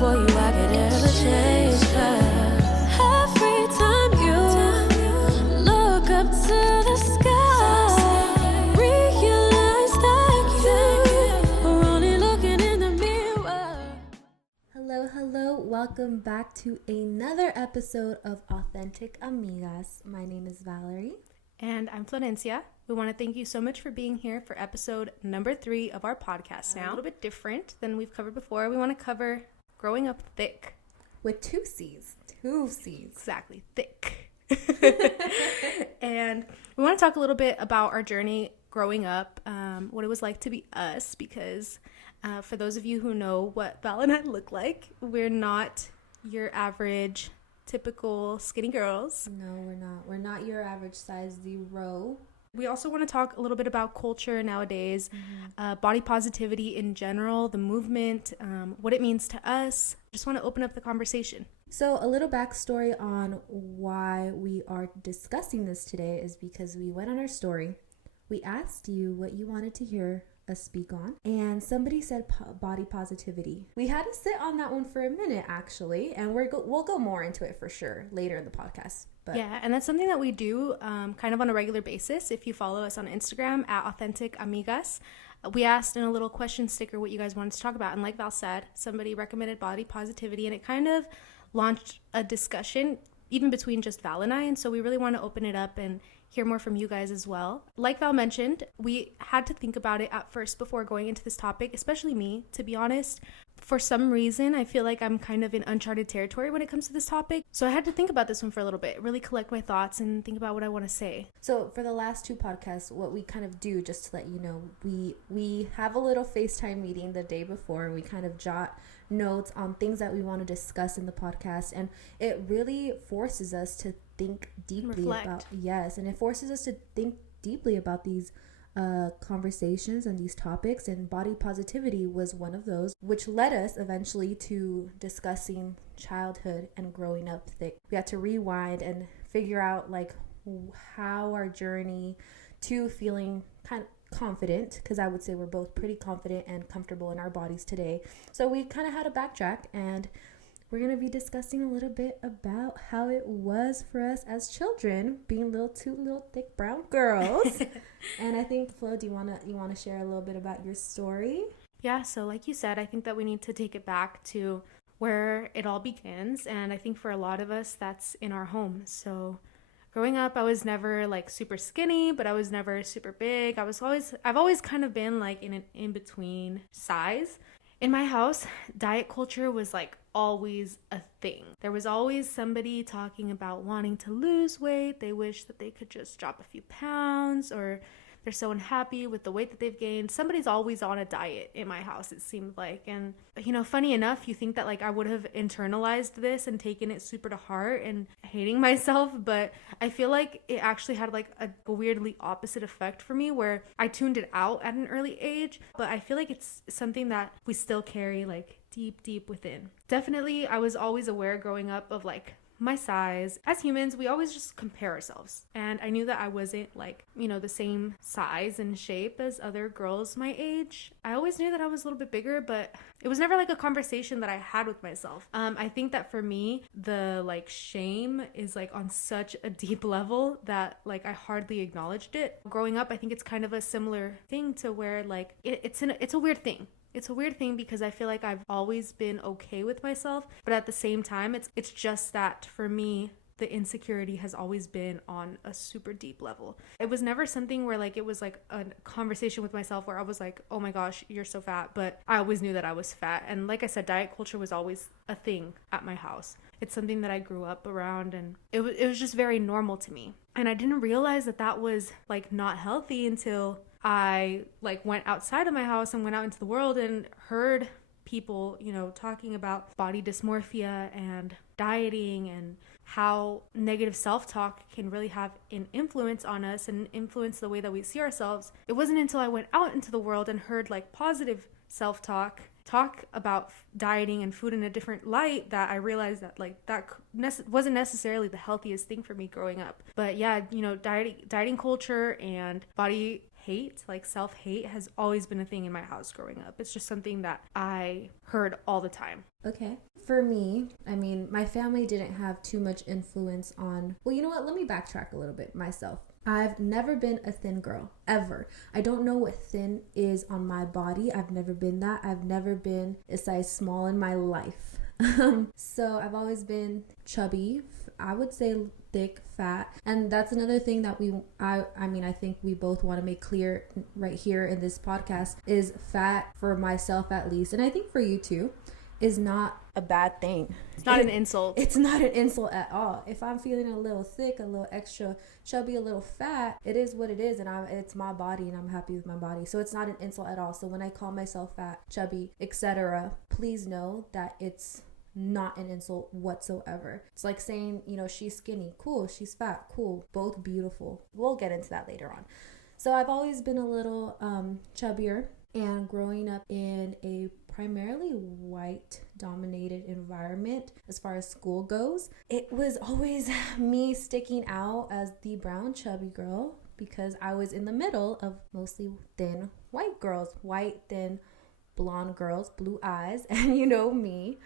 for you I could ever change her. Every time you look up to the sky, realize that you are only looking in the mirror. Hello, welcome back to another episode of Authentic Amigas. My name is Valerie. And I'm Florencia. We want to thank you so much for being here for episode number 3 of our podcast now. A little bit different than we've covered before. We want to cover growing up thick. With 2 C's. 2 C's. Exactly, thick. And we want to talk a little bit about our journey growing up, what it was like to be us, because for those of you who know what Val and I look like, we're not your average typical skinny girls. No, we're not. We're not your average size 0. We also want to talk a little bit about culture nowadays, body positivity in general, the movement, what it means to us. Just want to open up the conversation. So a little backstory on why we are discussing this today is because we went on our story. We asked you what you wanted to hear us speak on, and somebody said body positivity. We had to sit on that one for a minute, actually, and we'll go more into it for sure later in the podcast. But yeah, and that's something that we do kind of on a regular basis. If you follow us on Instagram at Authentic Amigas, we asked in a little question sticker what you guys wanted to talk about, and like Val said, somebody recommended body positivity, and it kind of launched a discussion even between just Val and I, and so we really want to open it up and hear more from you guys as well. Like Val mentioned, we had to think about it at first before going into this topic, especially me, to be honest. For some reason, I feel like I'm kind of in uncharted territory when it comes to this topic. So I had to think about this one for a little bit, really collect my thoughts and think about what I want to say. So for the last 2 podcasts, what we kind of do, just to let you know, we have a little FaceTime meeting the day before, and we kind of jot notes on things that we want to discuss in the podcast, and it really forces us to think deeply about and it forces us to think deeply about these conversations and these topics, and body positivity was one of those, which led us eventually to discussing childhood and growing up thick. We had to rewind and figure out like how our journey to feeling kind of confident, because I would say we're both pretty confident and comfortable in our bodies today. So we kind of had to backtrack, and we're going to be discussing a little bit about how it was for us as children, being two little thick brown girls. And I think, Flo, do you want to share a little bit about your story? Yeah, so like you said, I think that we need to take it back to where it all begins, and I think for a lot of us that's in our home. So growing up, I was never like super skinny, but I was never super big. I've always kind of been like in an in-between size. In my house, diet culture was like always a thing. There was always somebody talking about wanting to lose weight. They wish that they could just drop a few pounds, or they're so unhappy with the weight that they've gained. Somebody's always on a diet in my house, it seemed like. And, you know, funny enough, you think that like I would have internalized this and taken it super to heart and hating myself, but I feel like it actually had like a weirdly opposite effect for me, where I tuned it out at an early age, but I feel like it's something that we still carry like deep within. Definitely, I was always aware growing up of like my size. As humans, we always just compare ourselves, and I knew that I wasn't like, you know, the same size and shape as other girls my age. I always knew that I was a little bit bigger, but it was never like a conversation that I had with myself. I think that for me, the like shame is like on such a deep level that like I hardly acknowledged it. Growing up, I think it's kind of a similar thing to where like it's a weird thing. It's a weird thing because I feel like I've always been okay with myself, but at the same time, it's just that for me, the insecurity has always been on a super deep level. It was never something where like it was like a conversation with myself where I was like, oh my gosh, you're so fat, but I always knew that I was fat. And like I said, diet culture was always a thing at my house. It's something that I grew up around, and it was just very normal to me. And I didn't realize that was like not healthy until I like went outside of my house and went out into the world and heard people, you know, talking about body dysmorphia and dieting and how negative self-talk can really have an influence on us and influence the way that we see ourselves. It wasn't until I went out into the world and heard like positive self-talk talk about dieting and food in a different light that I realized that like that wasn't necessarily the healthiest thing for me growing up. But yeah, you know, dieting culture and body hate, like self-hate, has always been a thing in my house growing up. It's just something that I heard all the time. Okay. For me, I mean, my family didn't have too much influence on, well, you know what? Let me backtrack a little bit myself. I've never been a thin girl, ever. I don't know what thin is on my body. I've never been that. I've never been a size small in my life. So I've always been chubby. I would say thick, fat. And that's another thing that I think we both want to make clear right here in this podcast is fat, for myself at least, and I think for you too, is not a bad thing. It's not an insult. It's not an insult at all. If I'm feeling a little thick, a little extra chubby, a little fat, it is what it is, and it's my body, and I'm happy with my body. So it's not an insult at all. So when I call myself fat, chubby, etc., please know that it's not an insult whatsoever. It's like saying, you know, she's skinny, cool, she's fat, cool, both beautiful. We'll get into that later on. So I've always been a little chubbier, and growing up in a primarily white dominated environment as far as school goes, it was always me sticking out as the brown chubby girl because I was in the middle of mostly thin white girls, white thin blonde girls, blue eyes, and you know me,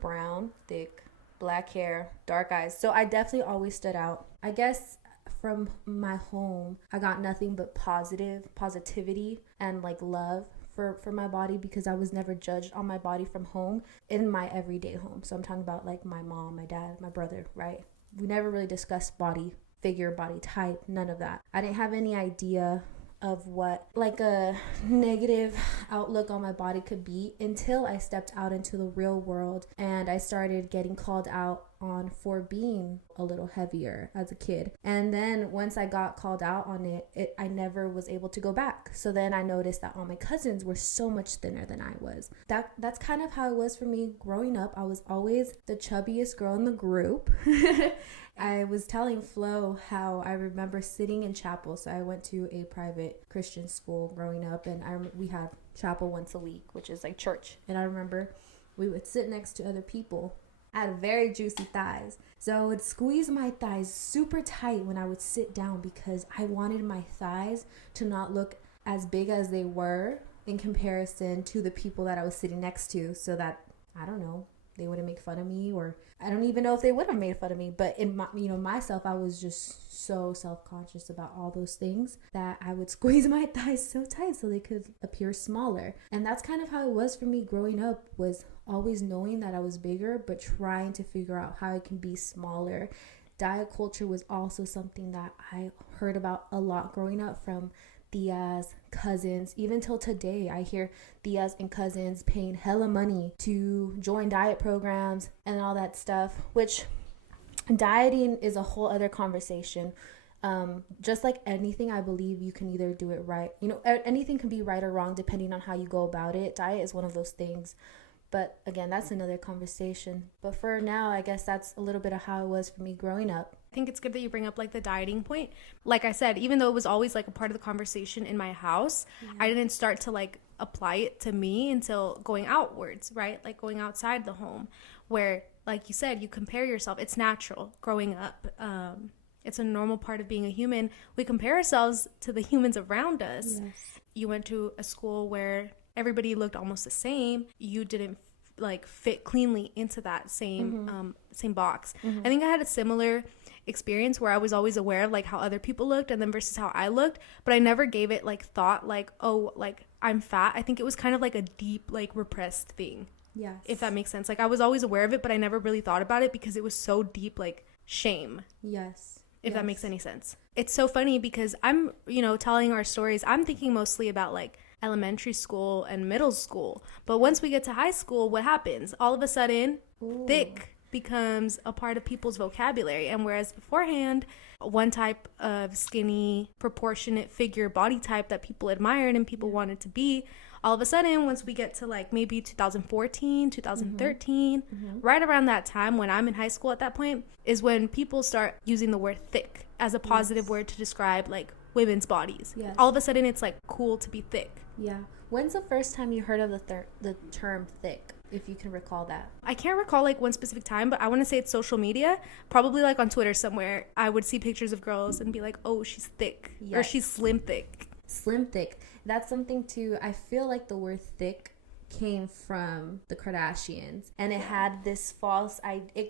brown, thick, black hair, dark eyes. So I definitely always stood out. I guess from my home, I got nothing but positivity and like love for my body because I was never judged on my body from home in my everyday home. So I'm talking about like my mom, my dad, my brother, right? We never really discussed body figure, body type, none of that. I didn't have any idea of what like a negative outlook on my body could be until I stepped out into the real world and I started getting called out on for being a little heavier as a kid. And then once I got called out on it, I never was able to go back. So then I noticed that all my cousins were so much thinner than I was. That's kind of how it was for me growing up. I was always the chubbiest girl in the group. I was telling Flo how I remember sitting in chapel. So I went to a private Christian school growing up, and we had chapel once a week, which is like church. And I remember we would sit next to other people. I had very juicy thighs. So I would squeeze my thighs super tight when I would sit down because I wanted my thighs to not look as big as they were in comparison to the people that I was sitting next to, so that, I don't know, they wouldn't make fun of me, or I don't even know if they would have made fun of me. But in my, myself, I was just so self-conscious about all those things that I would squeeze my thighs so tight so they could appear smaller. And that's kind of how it was for me growing up, was always knowing that I was bigger, but trying to figure out how I can be smaller. Diet culture was also something that I heard about a lot growing up from tias, cousins. Even till today, I hear tias and cousins paying hella money to join diet programs and all that stuff, which dieting is a whole other conversation. Just like anything, I believe you can either do it right. Anything can be right or wrong depending on how you go about it. Diet is one of those things. But again, that's another conversation. But for now, I guess that's a little bit of how it was for me growing up. I think it's good that you bring up like the dieting point. Like I said, even though it was always like a part of the conversation in my house, I didn't start to like apply it to me until going outwards, right? Like going outside the home, where, like you said, you compare yourself. It's natural growing up. It's a normal part of being a human. We compare ourselves to the humans around us. Yes. You went to a school where everybody looked almost the same. You didn't like fit cleanly into that same same box. I think I had a similar experience where I was always aware of like how other people looked and then versus how I looked, but I never gave it like thought like, oh, like I'm fat. I think it was kind of like a deep like repressed thing. Yes. If that makes sense. Like I was always aware of it, but I never really thought about it because it was so deep, like shame. Yes. If that makes any sense. It's so funny because I'm, telling our stories, I'm thinking mostly about like elementary school and middle school. But once we get to high school, what happens? All of a sudden, thick becomes a part of people's vocabulary. And whereas beforehand, one type of skinny, proportionate figure body type that people admired and people wanted to be, all of a sudden, once we get to like maybe 2014, 2013, right around that time when I'm in high school at that point, is when people start using the word thick as a positive word to describe like women's bodies. Yes. All of a sudden, it's like cool to be thick. Yeah. When's the first time you heard of the term thick, if you can recall that? I can't recall like one specific time, but I want to say it's social media, probably like on Twitter somewhere. I would see pictures of girls and be like, oh, she's thick, or she's slim thick. Slim thick. That's something too. I feel like the word thick came from the Kardashians, and it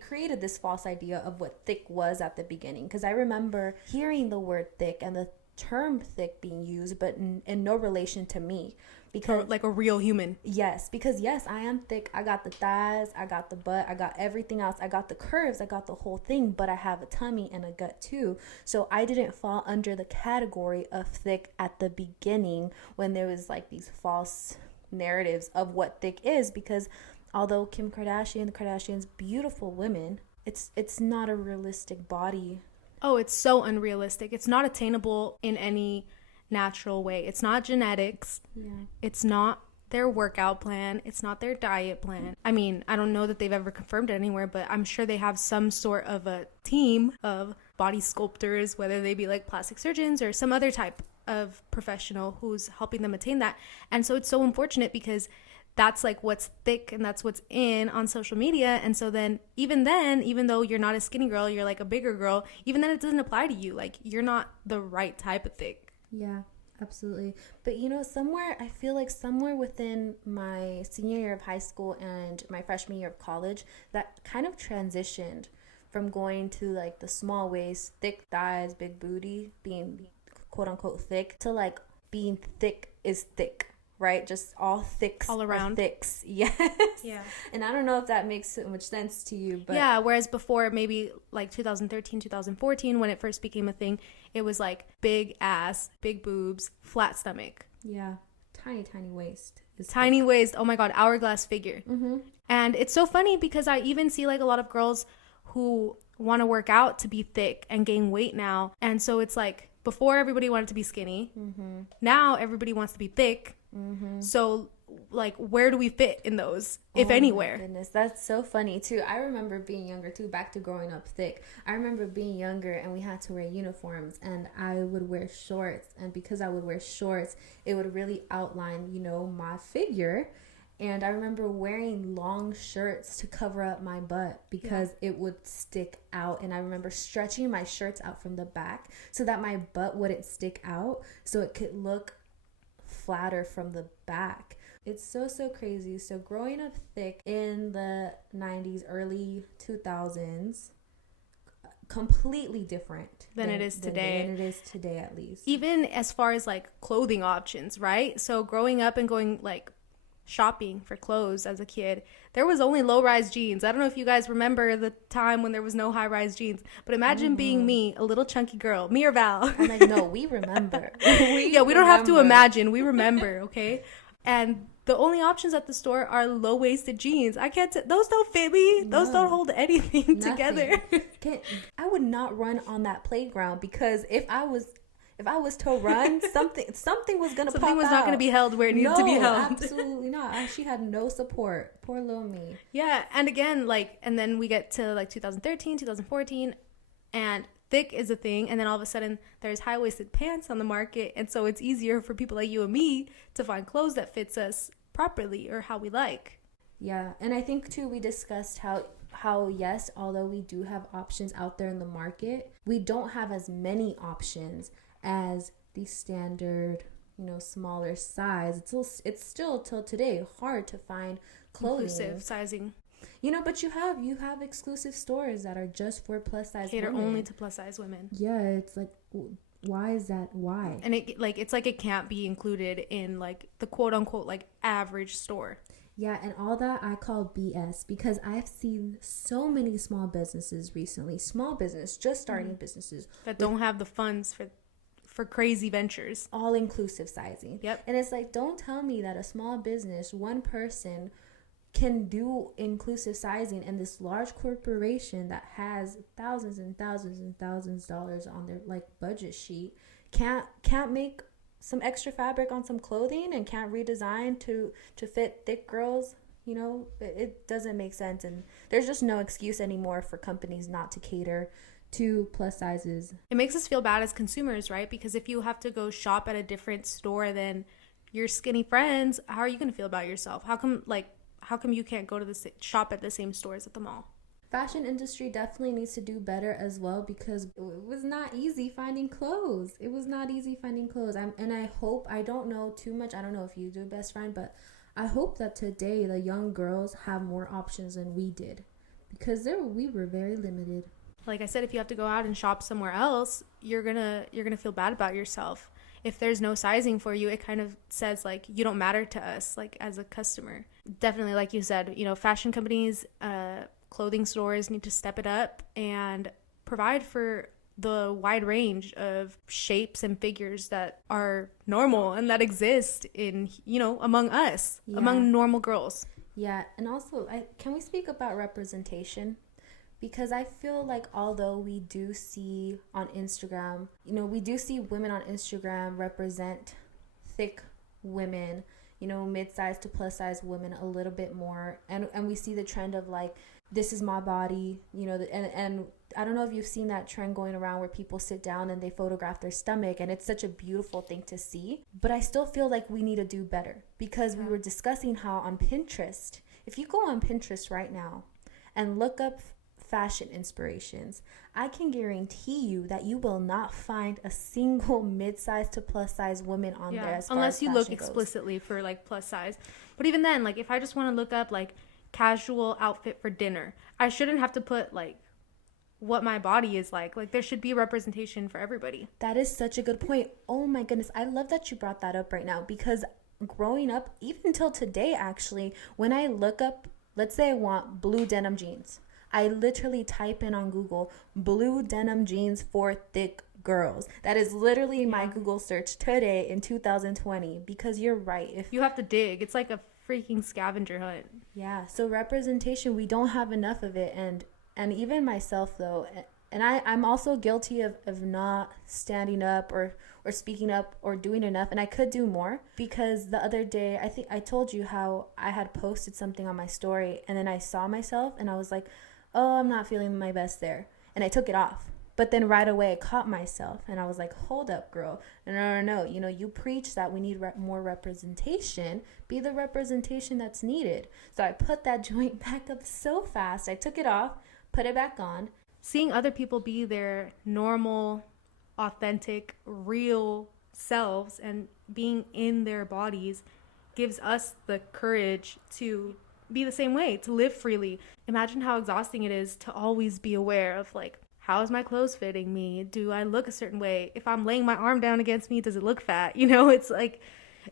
created this false idea of what thick was at the beginning, because I remember hearing the word thick and the term thick being used, but in no relation to me, because like a real human. Yes, because yes, I am thick. I got the thighs, I got the butt, I got everything else, I got the curves, I got the whole thing, but I have a tummy and a gut too. So I didn't fall under the category of thick at the beginning, when there was like these false narratives of what thick is, because although Kim Kardashian, the Kardashians, beautiful women, it's not a realistic body. Oh, it's so unrealistic. It's not attainable in any natural way. It's not genetics. Yeah. It's not their workout plan. It's not their diet plan. I mean, I don't know that they've ever confirmed it anywhere, but I'm sure they have some sort of a team of body sculptors, whether they be like plastic surgeons or some other type of professional who's helping them attain that. And so it's so unfortunate, because that's like what's thick and that's what's in on social media. And so then, even though you're not a skinny girl, you're like a bigger girl, even then it doesn't apply to you. Like, you're not the right type of thick. Yeah, absolutely. But I feel like somewhere within my senior year of high school and my freshman year of college, that kind of transitioned from going to like the small waist, thick thighs, big booty, being quote unquote thick, to like being thick is thick, right? Just all thicks, all around thicks. Yes. Yeah. And I don't know if that makes so much sense to you, but yeah, whereas before, maybe like 2013, 2014, when it first became a thing, it was like big ass, big boobs, flat stomach. Yeah. Tiny waist. Tiny waist. Oh my God. Hourglass figure. Mm-hmm. And it's so funny, because I even see like a lot of girls who want to work out to be thick and gain weight now. And so it's like, before everybody wanted to be skinny. Mm-hmm. Now everybody wants to be thick. Mm-hmm. So like, where do we fit in those, if Oh anywhere? my goodness, that's so funny too. I remember being younger too, back to growing up thick. I remember being younger and we had to wear uniforms, and I would wear shorts, and because I would wear shorts, it would really outline, my figure. And I remember wearing long shirts to cover up my butt because it would stick out. And I remember stretching my shirts out from the back so that my butt wouldn't stick out, so it could look flatter from the back. It's so crazy. So growing up thick in the 90s, early 2000s, completely different than it is today. Than it is today, at least. Even as far as like clothing options, right? So growing up and going like shopping for clothes as a kid, there was only low-rise jeans. I don't know if you guys remember the time when there was no high-rise jeans, but imagine being me, a little chunky girl, me or Val. I'm like, no, we remember. We don't have to imagine, we remember. Okay. And the only options at the store are low-waisted jeans. I can't those don't fit me. Those don't hold anything together. I would not run on that playground, because if I was to run, something was gonna pop out. Something was not gonna be held where it needed to be held. Absolutely not. She had no support. Poor little me. Yeah, and again, and then we get to 2013, 2014, and thick is a thing, and then all of a sudden there's high-waisted pants on the market, and so it's easier for people like you and me to find clothes that fits us properly or how we like. Yeah, and I think too we discussed how yes, although we do have options out there in the market, we don't have as many options as the standard, smaller size. It's still till today hard to find clothing. Inclusive sizing. But you have exclusive stores that are just for plus size Cater women. only to plus size women. Yeah, it's like, why is that? Why? And it's like it can't be included in like the quote unquote like average store. Yeah, and all that I call BS, because I've seen so many small businesses recently, just starting businesses that don't have the funds for crazy ventures. All inclusive sizing. Yep. And it's like, don't tell me that a small business, one person, can do inclusive sizing, and this large corporation that has thousands and thousands and thousands of dollars on their budget sheet can't make some extra fabric on some clothing and can't redesign to fit thick girls. It doesn't make sense, and there's just no excuse anymore for companies not to cater to plus sizes. It makes us feel bad as consumers, right? Because if you have to go shop at a different store than your skinny friends, how are you going to feel about yourself? How come you can't go to shop at the same stores at the mall? fashion industry definitely needs to do better as well, because it was not easy finding clothes. It was not easy finding clothes. And I hope, I don't know too much, I don't know if you do, best friend, but I hope that today the young girls have more options than we did, because we were very limited. Like I said, if you have to go out and shop somewhere else, you're gonna feel bad about yourself. If there's no sizing for you, it kind of says like you don't matter to us, like as a customer. Definitely, like you said, fashion companies, clothing stores need to step it up and provide for the wide range of shapes and figures that are normal and that exist in, among us, among normal girls. Yeah, and also, can we speak about representation? Because I feel like although we do see on Instagram, we do see women on Instagram represent thick women, mid-sized to plus-size women a little bit more. And we see the trend of like, this is my body, and I don't know if you've seen that trend going around where people sit down and they photograph their stomach, and it's such a beautiful thing to see. But I still feel like we need to do better, because we were discussing how on Pinterest, if you go on Pinterest right now and look up fashion inspirations, I can guarantee you that you will not find a single mid-sized to plus-size woman on there, as far unless as you look goes. explicitly for like plus size. But even then, like if I just want to look up like casual outfit for dinner, I shouldn't have to put like what my body is like there should be representation for everybody. That is such a good point. Oh my goodness, I love that you brought that up right now, because growing up, even until today actually, when I look up, let's say I want blue denim jeans, I literally type in on Google, blue denim jeans for thick girls. That is literally my Google search today in 2020, because you're right. If you have to dig, it's like a freaking scavenger hunt. Yeah, so representation, we don't have enough of it. And even myself though, and I'm also guilty of not standing up or speaking up or doing enough, and I could do more. Because the other day, I think I told you how I had posted something on my story, and then I saw myself and I was like, oh, I'm not feeling my best there, and I took it off. But then right away I caught myself and I was like, hold up, girl. No. You preach that we need more representation. Be the representation that's needed. So I put that joint back up so fast. I took it off, put it back on. Seeing other people be their normal, authentic, real selves and being in their bodies gives us the courage to be the same way, to live freely. Imagine how exhausting it is to always be aware of like, how is my clothes fitting me? Do I look a certain way? If I'm laying my arm down against me, does it look fat? It's like,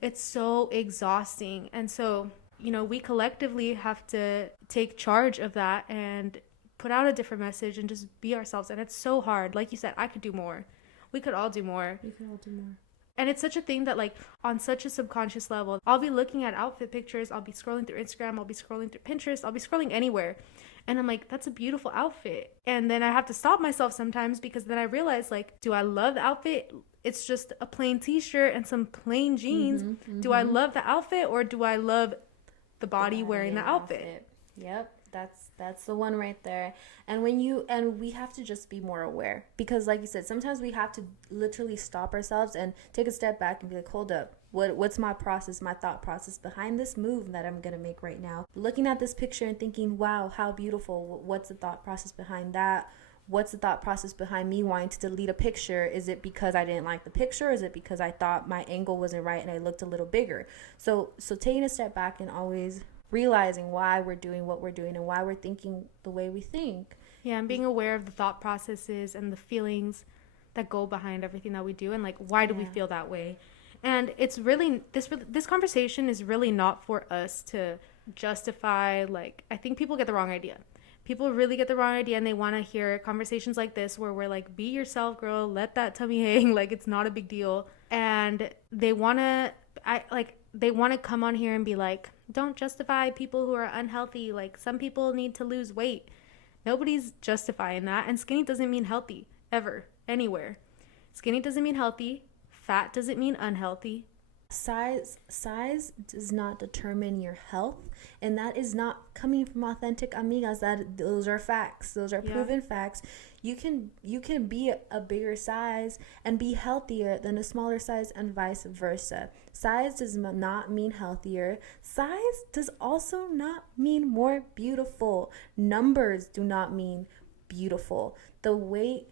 it's so exhausting. And so, we collectively have to take charge of that and put out a different message and just be ourselves. And it's so hard. Like you said, I could do more. We could all do more. We could all do more. And it's such a thing that like on such a subconscious level, I'll be looking at outfit pictures, I'll be scrolling through Instagram, I'll be scrolling through Pinterest, I'll be scrolling anywhere. And I'm like, that's a beautiful outfit. And then I have to stop myself sometimes, because then I realize like, do I love the outfit? It's just a plain t-shirt and some plain jeans. Mm-hmm. Do I love the outfit, or do I love the body wearing the outfit? Yep. That's the one right there. And we have to just be more aware, because like you said, sometimes we have to literally stop ourselves and take a step back and be like, hold up, what's my process, my thought process behind this move that I'm gonna make right now? Looking at this picture and thinking, wow, how beautiful. What's the thought process behind that? What's the thought process behind me wanting to delete a picture? Is it because I didn't like the picture? Or is it because I thought my angle wasn't right and I looked a little bigger? So taking a step back and always realizing why we're doing what we're doing and why we're thinking the way we think. Yeah, and being aware of the thought processes and the feelings that go behind everything that we do, and like, why do we feel that way? And it's really, this conversation is really not for us to justify, like, I think people get the wrong idea. People really get the wrong idea, and they want to hear conversations like this where we're like, be yourself, girl, let that tummy hang, like, it's not a big deal. And they want to come on here and be like, don't justify people who are unhealthy. Like, some people need to lose weight. Nobody's justifying that. And skinny doesn't mean healthy, ever, anywhere. Skinny doesn't mean healthy. Fat doesn't mean unhealthy. Size does not determine your health, and that is not coming from Authentic Amigas. Those are facts. Those are proven facts. You can be a bigger size and be healthier than a smaller size, and vice versa. Size does not mean healthier. Size does also not mean more beautiful. Numbers do not mean beautiful. The weight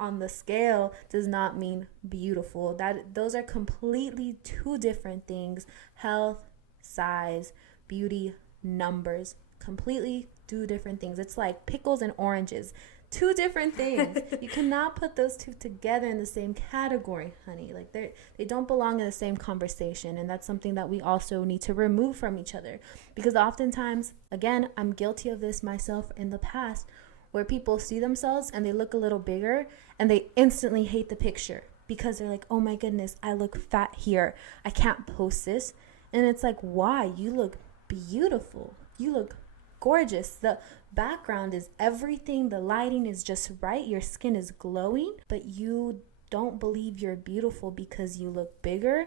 on the scale does not mean beautiful. Those are completely two different things. Health, size, beauty, numbers, completely two different things. It's like pickles and oranges. Two different things. You cannot put those two together in the same category, honey. Like they don't belong in the same conversation, and that's something that we also need to remove from each other. Because oftentimes, again, I'm guilty of this myself in the past, where people see themselves and they look a little bigger and they instantly hate the picture because they're like, oh my goodness, I look fat here. I can't post this. And it's like, why? You look beautiful. You look gorgeous. The background is everything. The lighting is just right. Your skin is glowing, but you don't believe you're beautiful because you look bigger.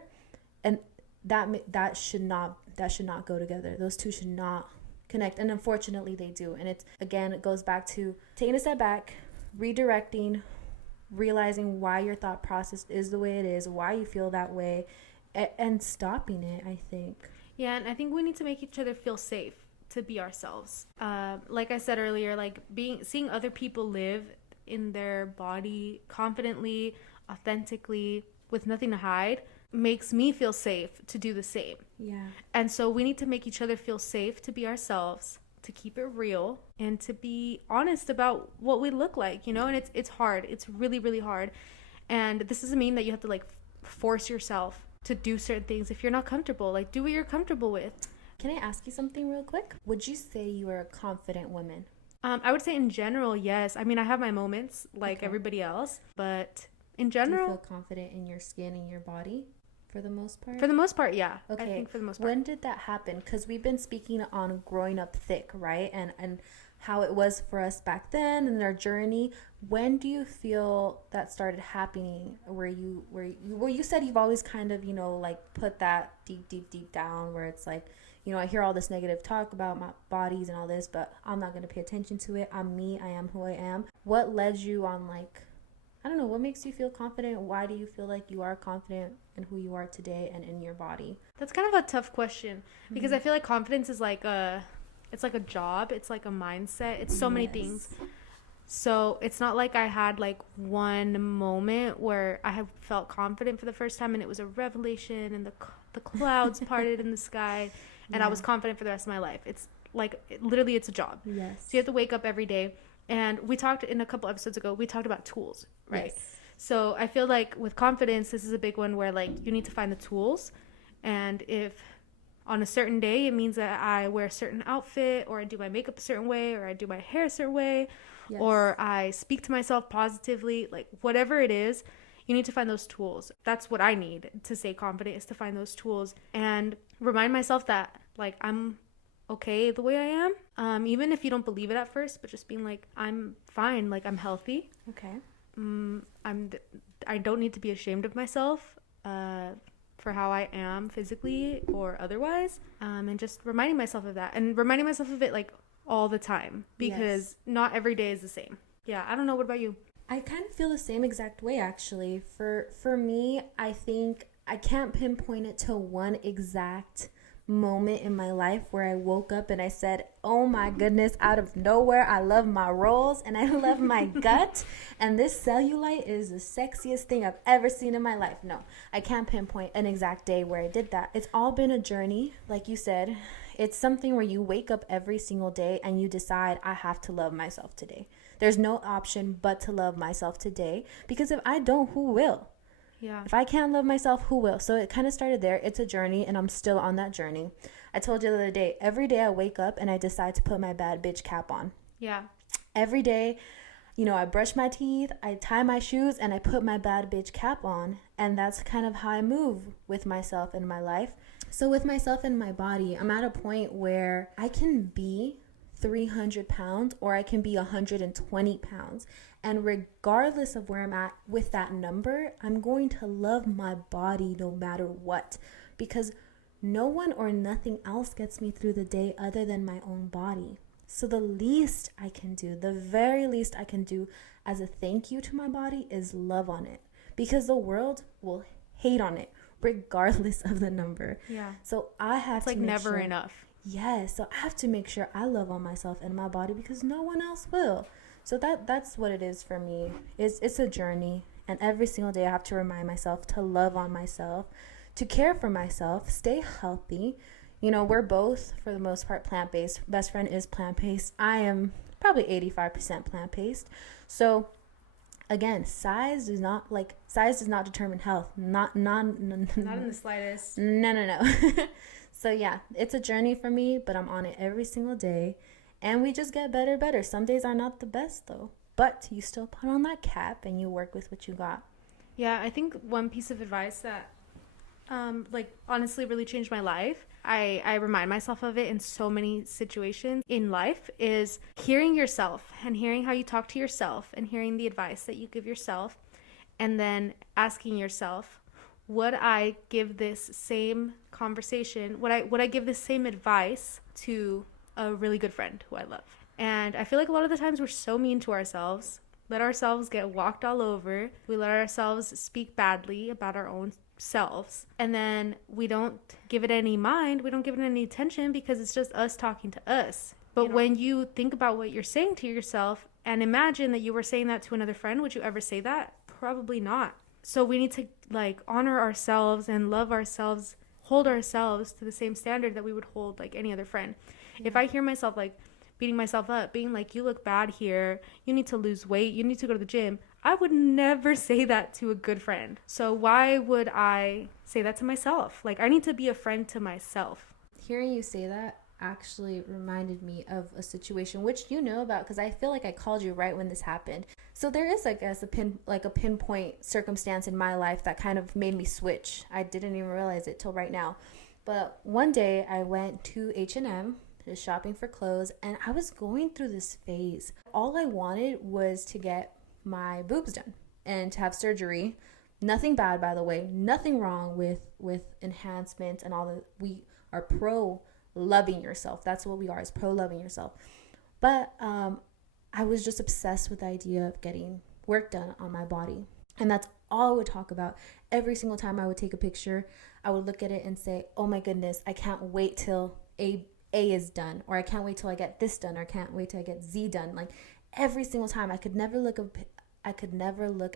And that should not go together. Those two should not connect, and unfortunately they do. And it goes back to taking a step back, redirecting, realizing why your thought process is the way it is, why you feel that way, and stopping it, I think. Yeah, and I think we need to make each other feel safe to be ourselves. Like I said earlier, like seeing other people live in their body confidently, authentically, with nothing to hide, makes me feel safe to do the same. Yeah. And so we need to make each other feel safe to be ourselves, to keep it real, and to be honest about what we look like, and it's hard. It's really, really hard. And this doesn't mean that you have to like force yourself to do certain things. If you're not comfortable, like do what you're comfortable with. Can I ask you something real quick? Would you say you are a confident woman? I would say in general, yes. I mean, I have my moments like everybody else, but in general. Do you feel confident in your skin and your body? For the most part? For the most part, yeah. Okay. I think for the most part. When did that happen? Because we've been speaking on growing up thick, right? And how it was for us back then and our journey. When do you feel that started happening where you said you've always kind of, like put that deep down where it's like, I hear all this negative talk about my bodies and all this, but I'm not going to pay attention to it. I'm me. I am who I am. What led you on I don't know, what makes you feel confident? Why do you feel like you are confident in who you are today and in your body? That's kind of a tough question because I feel like confidence is it's like a job. It's like a mindset. It's so many things. So it's not like I had like one moment where I have felt confident for the first time and it was a revelation and the clouds parted in the sky and I was confident for the rest of my life. It's like literally it's a job. Yes. So you have to wake up every day. And we talked in a couple episodes ago, we talked about tools, right? Yes. So I feel like with confidence, this is a big one where like you need to find the tools. And if on a certain day, it means that I wear a certain outfit or I do my makeup a certain way or I do my hair a certain way or I speak to myself positively, like whatever it is, you need to find those tools. That's what I need to stay confident, is to find those tools and remind myself that like I'm okay the way I am, even if you don't believe it at first, but just being like, I'm fine, like I'm healthy. Okay. I don't need to be ashamed of myself for how I am physically or otherwise, and just reminding myself of that and reminding myself of it like all the time because not every day is the same. Yeah, I don't know. What about you? I kind of feel the same exact way actually. For me, I think I can't pinpoint it to one exact moment in my life where I woke up and I said, oh my goodness, out of nowhere, I love my rolls and I love my gut and this cellulite is the sexiest thing I've ever seen in my life. No, I can't pinpoint an exact day where I did that. It's all been a journey, like you said. It's something where you wake up every single day and you decide, I have to love myself today. There's no option but to love myself today, because if I don't, who will? Yeah. If I can't love myself, who will? So it kind of started there. It's a journey and I'm still on that journey. I told you the other day, every day I wake up and I decide to put my bad bitch cap on. Yeah. Every day, I brush my teeth, I tie my shoes, and I put my bad bitch cap on. And that's kind of how I move with myself in my life. So with myself and my body, I'm at a point where I can be 300 pounds or I can be 120 pounds. And regardless of where I'm at with that number, I'm going to love my body no matter what, because no one or nothing else gets me through the day other than my own body. So the least I can do, the very least I can do as a thank you to my body is love on it, because the world will hate on it regardless of the number. Yeah. So I have It's to like make never sure, enough. yes, so I have to make sure I love on myself and my body, because no one else will. So that's what it is for me. It's a journey, and every single day I have to remind myself to love on myself, to care for myself, stay healthy. You know, we're both, for the most part, plant-based. Best friend is plant-based. I am probably 85% plant-based. So again, size does not determine health. Not in the slightest. No. So yeah, it's a journey for me, but I'm on it every single day, and we just get better. Some days are not the best though, but you still put on that cap and you work with what you got. Yeah, I think one piece of advice that honestly really changed my life, I remind myself of it in so many situations in life, is hearing yourself and hearing how you talk to yourself and hearing the advice that you give yourself, and then asking yourself, would I give this same conversation, would I give this same advice to a really good friend who I love? And I feel like a lot of the times we're so mean to ourselves, let ourselves get walked all over, we let ourselves speak badly about our own selves, and then we don't give it any mind, we don't give it any attention, because it's just us talking to us. But when you think about what you're saying to yourself and imagine that you were saying that to another friend, would you ever say that? Probably not. So we need to honor ourselves and love ourselves, hold ourselves to the same standard that we would hold any other friend. Yeah. If I hear myself beating myself up, being like, you look bad here, you need to lose weight, you need to go to the gym, I would never say that to a good friend. So why would I say that to myself? I need to be a friend to myself. Hearing you say that actually reminded me of a situation which you know about, because I feel like I called you right when this happened. So there is, I guess, a pinpoint circumstance in my life that kind of made me switch. I didn't even realize it till right now. But one day I went to H&M, just shopping for clothes, and I was going through this phase. All I wanted was to get my boobs done and to have surgery. Nothing bad, by the way. Nothing wrong with enhancements and all that. We are pro loving yourself. That's what we are, is pro loving yourself. But I was just obsessed with the idea of getting work done on my body. And that's all I would talk about. Every single time I would take a picture, I would look at it and say, oh my goodness, I can't wait till A is done, or I can't wait till I get this done, or I can't wait till I get Z done. Every single time, I could never look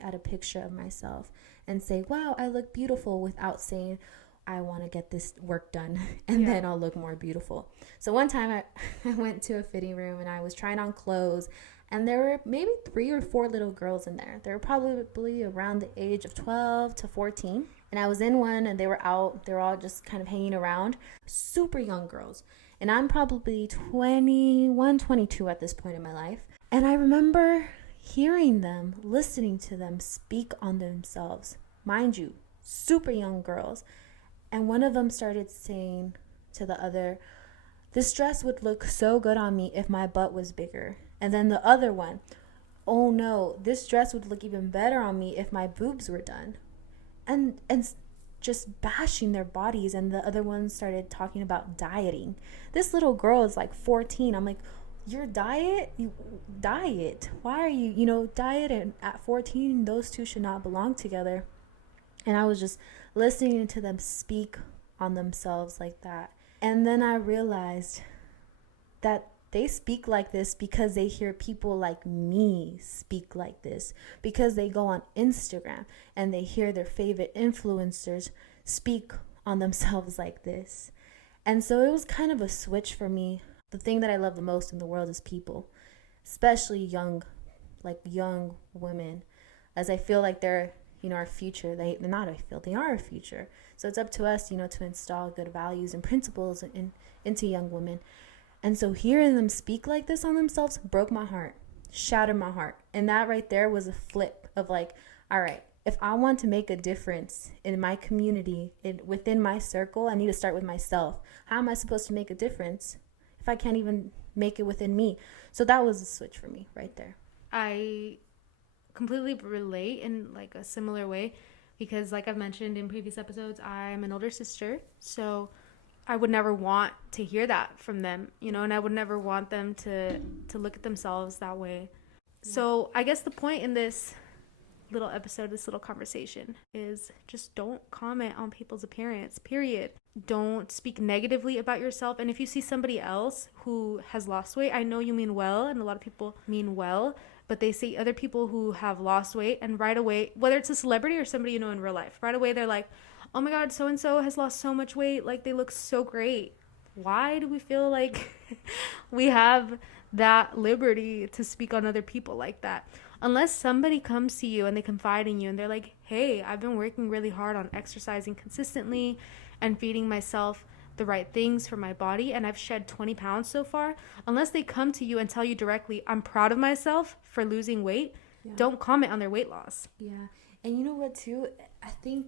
at a picture of myself and say, wow, I look beautiful, without saying, I want to get this work done, and then I'll look more beautiful. So one time I went to a fitting room and I was trying on clothes, and there were maybe 3 or 4 little girls in there. They were probably around the age of 12 to 14. And I was in one, and they were out. They were all just kind of hanging around. Super young girls. And I'm probably 21, 22 at this point in my life. And I remember hearing them, listening to them speak on themselves. Mind you, super young girls. And one of them started saying to the other, this dress would look so good on me if my butt was bigger. And then the other one, oh no, this dress would look even better on me if my boobs were done. And just bashing their bodies. And the other one started talking about dieting. This little girl is 14. I'm like, your diet? Why are you, diet and at 14, those two should not belong together. And I was just listening to them speak on themselves like that. And then I realized that they speak like this because they hear people like me speak like this, because they go on Instagram and they hear their favorite influencers speak on themselves like this. And so it was kind of a switch for me. The thing that I love the most in the world is people, especially young women, as I feel like they're, our future. They are our future. So it's up to us, to install good values and principles into young women. And so hearing them speak like this on themselves broke my heart, shattered my heart. And that right there was a flip of all right, if I want to make a difference in my community, within my circle, I need to start with myself. How am I supposed to make a difference if I can't even make it within me. So that was a switch for me right there. I completely relate in like a similar way, because like I've mentioned in previous episodes, I'm an older sister, so I would never want to hear that from them, you know, and I would never want them to look at themselves that way. Yeah. So I guess the point in this little episode, this little conversation, is just don't comment on people's appearance, period. Don't speak negatively about yourself. And if you see somebody else who has lost weight, I know you mean well, and a lot of people mean well, but they see other people who have lost weight, and right away, whether it's a celebrity or somebody you know in real life, right away they're like, oh my God, so-and-so has lost so much weight, like they look so great. Why do we feel like we have that liberty to speak on other people like that? Unless somebody comes to you and they confide in you and they're like, hey, I've been working really hard on exercising consistently and feeding myself the right things for my body, and I've shed 20 pounds so far. Unless they come to you and tell you directly, I'm proud of myself for losing weight, don't comment on their weight loss. Yeah. And you know what too? I think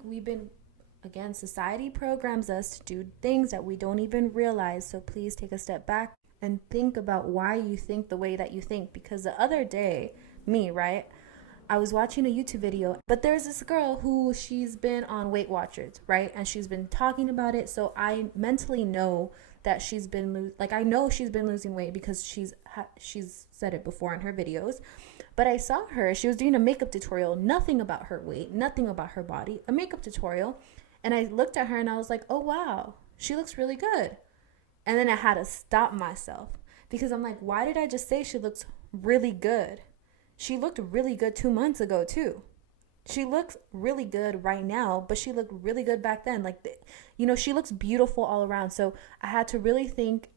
again, society programs us to do things that we don't even realize. So please take a step back and think about why you think the way that you think. Because the other day, I was watching a YouTube video, but there's this girl who she's been on Weight Watchers, right? And she's been talking about it. So I mentally know that she's been losing weight because she's said it before in her videos. But I saw her, she was doing a makeup tutorial, nothing about her weight, nothing about her body, a makeup tutorial. And I looked at her and I was like, oh wow, she looks really good. And then I had to stop myself because I'm like, why did I just say she looks really good? She looked really good 2 months ago too. She looks really good right now, but she looked really good back then. She looks beautiful all around. So I had to really think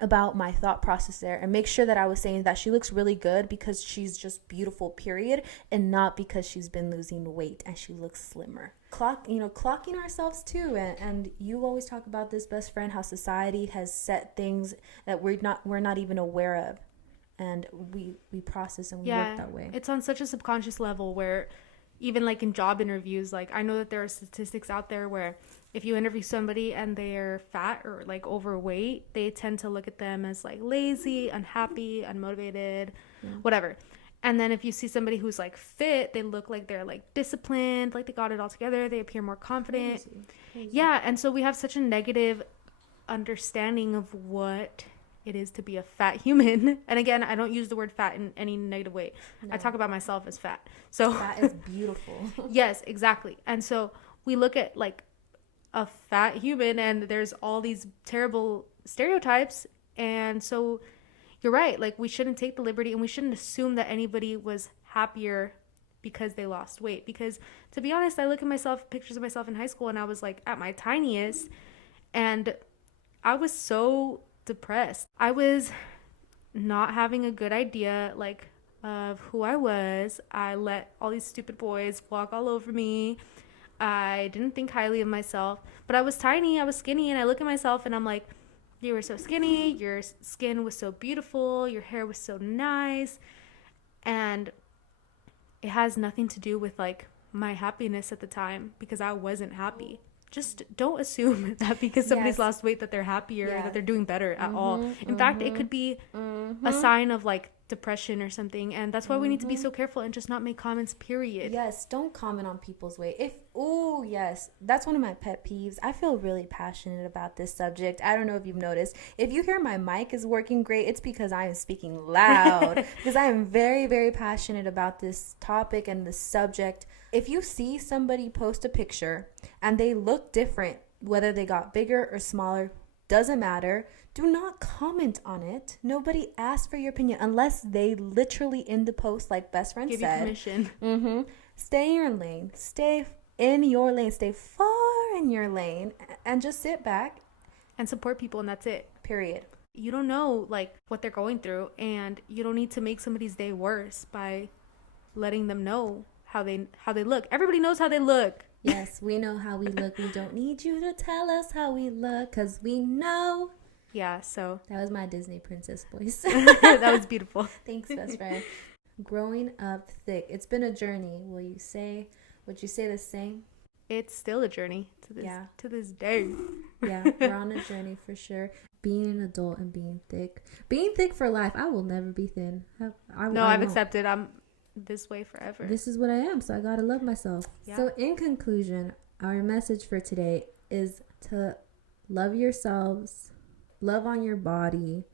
about my thought process there and make sure that I was saying that she looks really good because she's just beautiful, period, and not because she's been losing weight and she looks slimmer. Clocking ourselves too, and you always talk about this, best friend, how society has set things that we're not even aware of, and we process and we work that way. It's on such a subconscious level where even like in job interviews, like I know that there are statistics out there where if you interview somebody and they're fat or like overweight, they tend to look at them as like lazy, unhappy, unmotivated, whatever. And then if you see somebody who's like fit, they look like they're like disciplined, like they got it all together, they appear more confident. Crazy. Yeah, and so we have such a negative understanding of what it is to be a fat human. And again, I don't use the word fat in any negative way. No. I talk about myself as fat. So fat is beautiful. Yes, exactly. And so we look at like a fat human and there's all these terrible stereotypes. And so you're right. Like we shouldn't take the liberty and we shouldn't assume that anybody was happier because they lost weight. Because to be honest, I look at pictures of myself in high school and I was like at my tiniest and I was so depressed. I was not having a good idea like of who I was. I let all these stupid boys walk all over me. I didn't think highly of myself, but I was tiny, I was skinny, and I look at myself and I'm like, you were so skinny, your skin was so beautiful, your hair was so nice, and it has nothing to do with like my happiness at the time because I wasn't happy. Just don't assume that because somebody's lost weight that they're happier, that they're doing better at all. In fact, it could be a sign of like depression or something, and that's why we need to be so careful and just not make comments, period. Yes, don't comment on people's weight. That's one of my pet peeves. I feel really passionate about this subject. I don't know if you've noticed. If you hear my mic is working great, it's because I am speaking loud because I am very, very passionate about this topic and this subject. If you see somebody post a picture and they look different, whether they got bigger or smaller, doesn't matter. Do not comment on it. Nobody asked for your opinion unless they literally in the post, like best friend give said. Give you permission. Stay in your lane. Stay in your lane. Stay far in your lane and just sit back. And support people, and that's it. Period. You don't know like what they're going through, and you don't need to make somebody's day worse by letting them know how they look. Everybody knows how they look. Yes, we know how we look. We don't need you to tell us how we look because we know. Yeah, so. That was my Disney princess voice. That was beautiful. Thanks, best friend. Growing up thick. It's been a journey. Would you say the same? it's still a journey to this day. Yeah, we're on a journey for sure. Being an adult and being thick for life. I will never be thin. I've accepted I'm this way forever. This is what I am, so I gotta love myself. Yeah. So in conclusion, our message for today is to love yourselves, love on your body.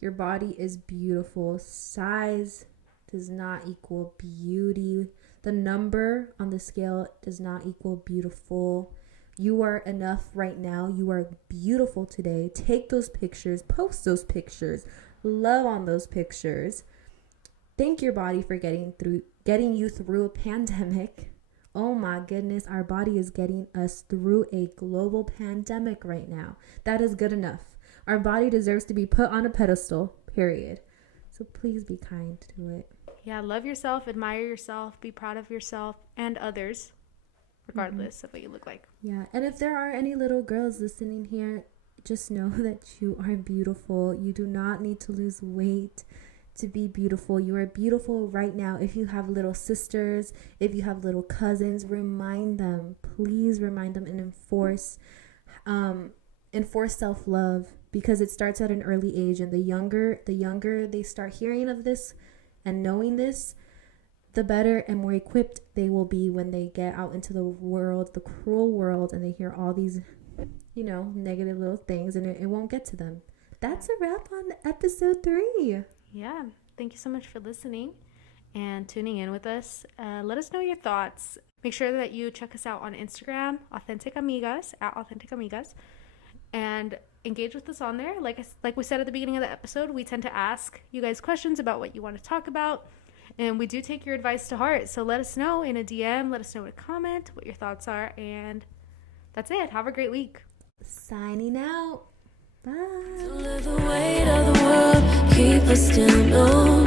Your body is beautiful. Size does not equal beauty. The number on the scale does not equal beautiful. You are enough right now. You are beautiful today. Take those pictures, post those pictures, love on those pictures. Thank your body for getting you through a pandemic. Oh my goodness, our body is getting us through a global pandemic right now. That is good enough. Our body deserves to be put on a pedestal, period. So please be kind to it. Yeah, love yourself, admire yourself, be proud of yourself and others, regardless of what you look like. Yeah, and if there are any little girls listening here, just know that you are beautiful. You do not need to lose weight to be beautiful. You are beautiful right now. If you have little sisters, if you have little cousins, remind them. Please remind them and enforce self-love, because it starts at an early age, and the younger they start hearing of this and knowing this, the better and more equipped they will be when they get out into the world, the cruel world, and they hear all these, negative little things, and it won't get to them. That's a wrap on episode 3. Yeah. Thank you so much for listening and tuning in with us. Let us know your thoughts. Make sure that you check us out on Instagram, Authentic Amigas, at Authentic Amigas, and engage with us on there. Like we said at the beginning of the episode, we tend to ask you guys questions about what you want to talk about, and we do take your advice to heart. So let us know in a DM, let us know in a comment what your thoughts are, and that's it. Have a great week. Signing out. Bye. Don't let the weight of the world keep us down. No.